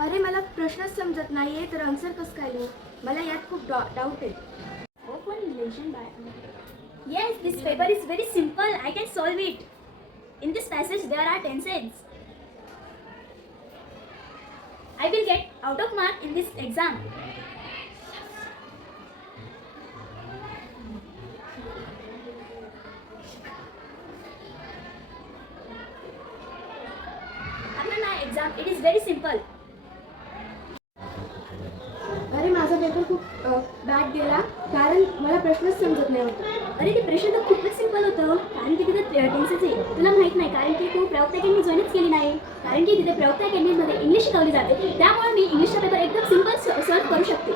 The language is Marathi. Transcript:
अरे मला प्रश्नच समजत नाहीये तर आन्सर कसं काय लिहू? मला यात खूप डाऊट आहे. Open relation by. Yes, this paper is very simple. I can solve it. In this passage, there are tenses. I will get out of mark in this exam. After my exam, it is very simple. अरे माझा पेपर खूप बॅड गेला कारण मला प्रश्नच समजत नाही होता. अरे ते प्रश्न तर खूपच सिम्पल होतं कारण की तिथे टेन्सेस आहे तुला माहीत नाही कारण की तू प्रवक्ता अकॅडमी जॉईनच केली नाही कारण की तिथे प्रवक्ता अकॅडमीमध्ये इंग्लिश शिकवली जाते त्यामुळे मी इंग्लिशचा पेपर एकदम सिम्पल सॉल्व करू शकते.